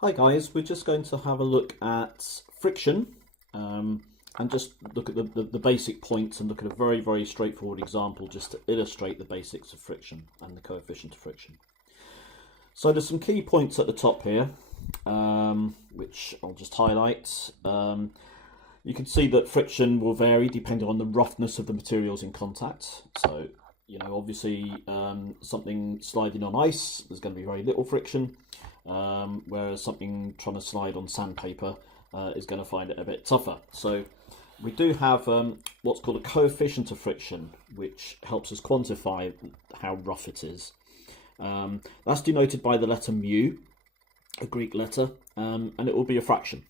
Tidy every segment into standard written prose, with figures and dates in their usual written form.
Hi guys, we're just going to have a look at friction and just look at the basic points and look at a very straightforward example just to illustrate the basics of friction and the coefficient of friction. So there's some key points at the top here, which I'll just highlight. You can see that friction will vary depending on the roughness of the materials in contact. So, obviously something sliding on ice, there's going to be very little friction. Whereas something trying to slide on sandpaper is going to find it a bit tougher. So we do have what's called a coefficient of friction, which helps us quantify how rough it is. That's denoted by the letter mu, a Greek letter, and it will be a fraction.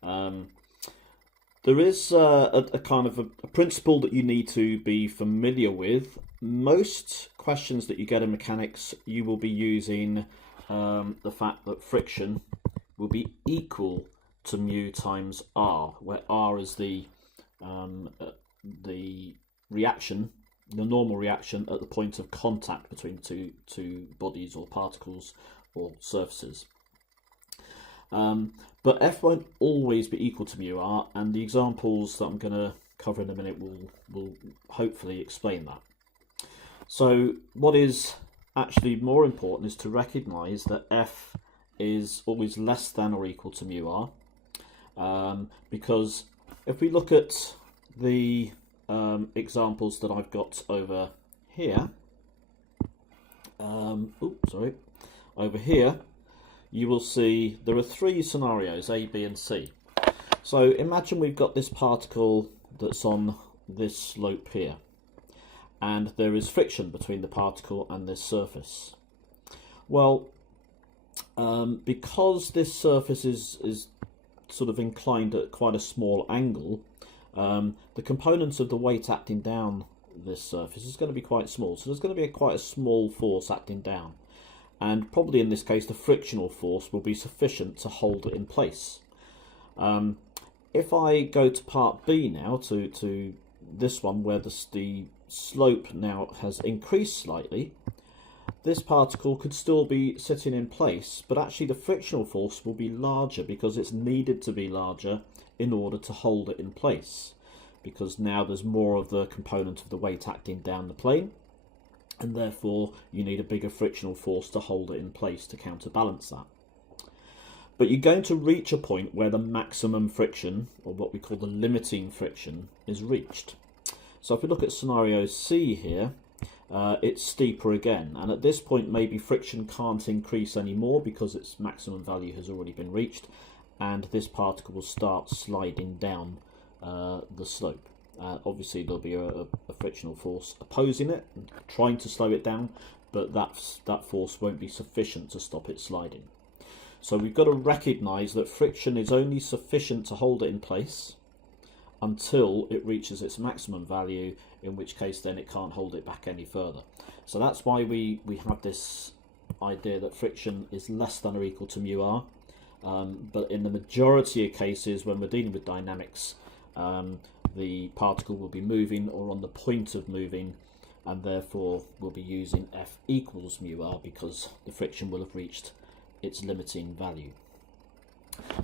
There is a kind of a principle that you need to be familiar with. Most questions that you get in mechanics, you will be using the fact that friction will be equal to mu times r, where r is the reaction, the normal reaction at the point of contact between two bodies or particles or surfaces. But F won't always be equal to mu r, and the examples that I'm going to cover in a minute will hopefully explain that. So what is actually more important is to recognise that F is always less than or equal to mu r, because if we look at the examples that I've got over here, over here, you will see there are three scenarios, A, B and C. So imagine we've got this particle that's on this slope here, and there is friction between the particle and this surface. Well, because this surface is sort of inclined at quite a small angle, the components of the weight acting down this surface is going to be quite small. So there's going to be quite a small force acting down. And probably in this case, the frictional force will be sufficient to hold it in place. If I go to part B now, to this one where the slope now has increased slightly, this particle could still be sitting in place, but actually the frictional force will be larger because it's needed to be larger in order to hold it in place, because now there's more of the component of the weight acting down the plane, and therefore you need a bigger frictional force to hold it in place to counterbalance that. But you're going to reach a point where the maximum friction, or what we call the limiting friction, is reached. So if we look at scenario C here, it's steeper again, and at this point maybe friction can't increase anymore because its maximum value has already been reached, and this particle will start sliding down the slope. Obviously there'll be a frictional force opposing it, trying to slow it down, but that force won't be sufficient to stop it sliding. So we've got to recognise that friction is only sufficient to hold it in place until it reaches its maximum value, in which case then it can't hold it back any further. So that's why we have this idea that friction is less than or equal to mu r, but in the majority of cases when we're dealing with dynamics, the particle will be moving or on the point of moving, and therefore we'll be using F equals mu r because the friction will have reached its limiting value.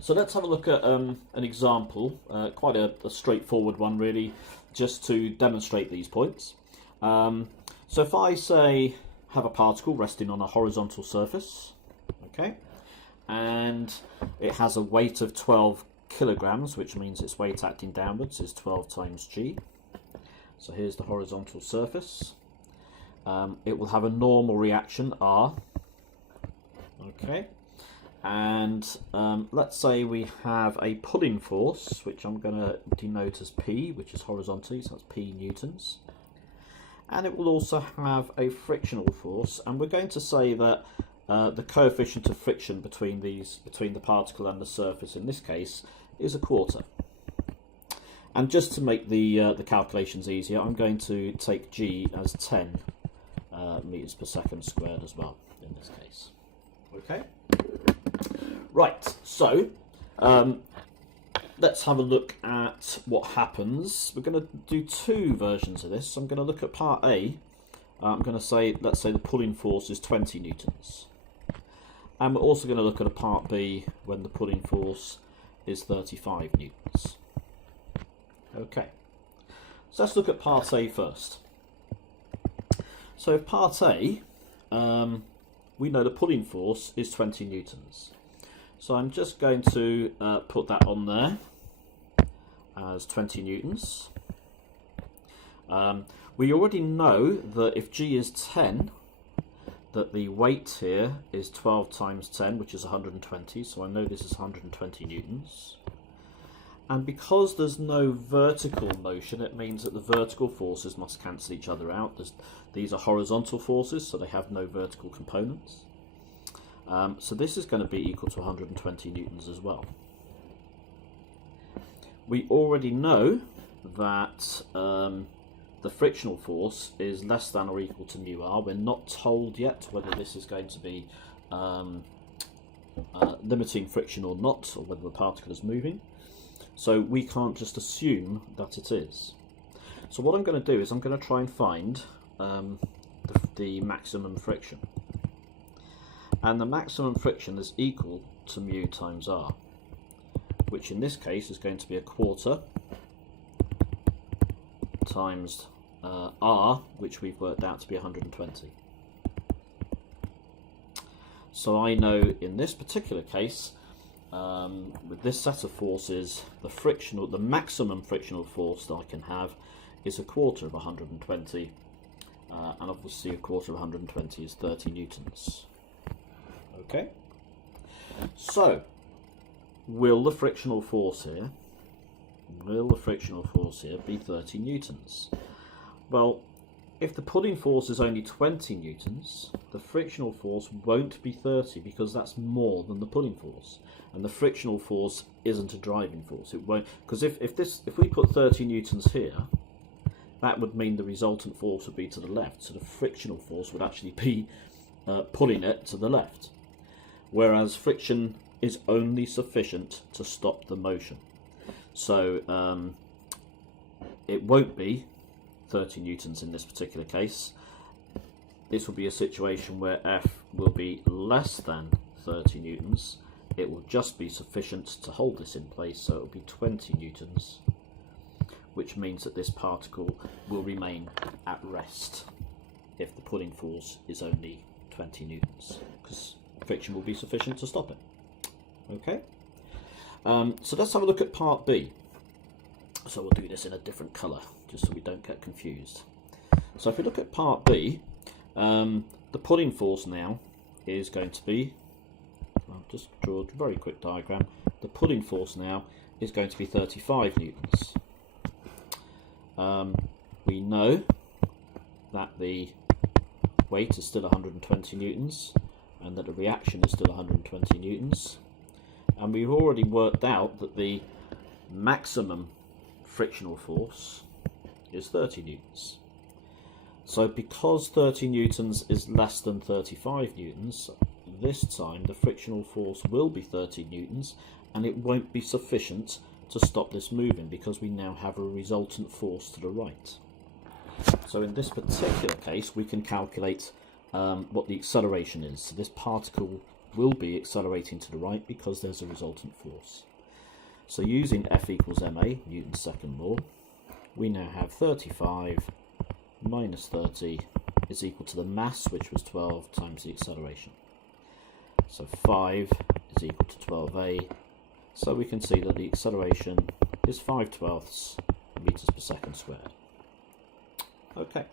So let's have a look at an example, quite a straightforward one really, just to demonstrate these points. So if I say have a particle resting on a horizontal surface, okay, and it has a weight of 12 kilograms, which means its weight acting downwards is 12 times g. So here's the horizontal surface. It will have a normal reaction r, okay. And let's say we have a pulling force, which I'm going to denote as P, which is horizontally, so that's P newtons. And it will also have a frictional force, and we're going to say that the coefficient of friction between the particle and the surface in this case is a quarter. And just to make the calculations easier, I'm going to take G as 10 meters per second squared as well in this case. Okay. Right, so let's have a look at what happens. We're going to do two versions of this. I'm going to look at part A. I'm going to say, let's say the pulling force is 20 newtons. And we're also going to look at a part B when the pulling force is 35 newtons. Okay, so let's look at part A first. So part A, we know the pulling force is 20 newtons. So I'm just going to put that on there as 20 newtons. We already know that if G is 10, that the weight here is 12 times 10, which is 120, so I know this is 120 newtons. And because there's no vertical motion, it means that the vertical forces must cancel each other out. These are horizontal forces, so they have no vertical components. So this is going to be equal to 120 newtons as well. We already know that the frictional force is less than or equal to mu r. We're not told yet whether this is going to be limiting friction or not, or whether the particle is moving. So we can't just assume that it is. So what I'm going to do is I'm going to try and find the maximum friction. And the maximum friction is equal to mu times r, which in this case is going to be a quarter times r, which we've worked out to be 120. So I know in this particular case, with this set of forces, the maximum frictional force that I can have is a quarter of 120, and obviously a quarter of 120 is 30 newtons. Okay, so will the frictional force here be 30 newtons? Well, if the pulling force is only 20 newtons, the frictional force won't be 30 because that's more than the pulling force. And the frictional force isn't a driving force. It won't, because if we put 30 newtons here, that would mean the resultant force would be to the left. So the frictional force would actually be pulling it to the left. Whereas friction is only sufficient to stop the motion. So it won't be 30 newtons in this particular case. This will be a situation where F will be less than 30 newtons. It will just be sufficient to hold this in place, so it will be 20 newtons, which means that this particle will remain at rest if the pulling force is only 20 newtons, because friction will be sufficient to stop it. Okay, so let's have a look at part B. So we'll do this in a different colour, just so we don't get confused. So if we look at part B, the pulling force now is going to be, I'll just draw a very quick diagram. The pulling force now is going to be 35 newtons. We know that the weight is still 120 newtons and that the reaction is still 120 newtons. And we've already worked out that the maximum frictional force is 30 newtons. So because 30 newtons is less than 35 newtons, this time the frictional force will be 30 newtons and it won't be sufficient to stop this moving because we now have a resultant force to the right. So in this particular case we can calculate what the acceleration is. So this particle will be accelerating to the right because there's a resultant force. So using F equals ma, Newton's second law, we now have 35 minus 30 is equal to the mass, which was 12, times the acceleration. So 5 is equal to 12a. So we can see that the acceleration is 5/12 meters per second squared. Okay.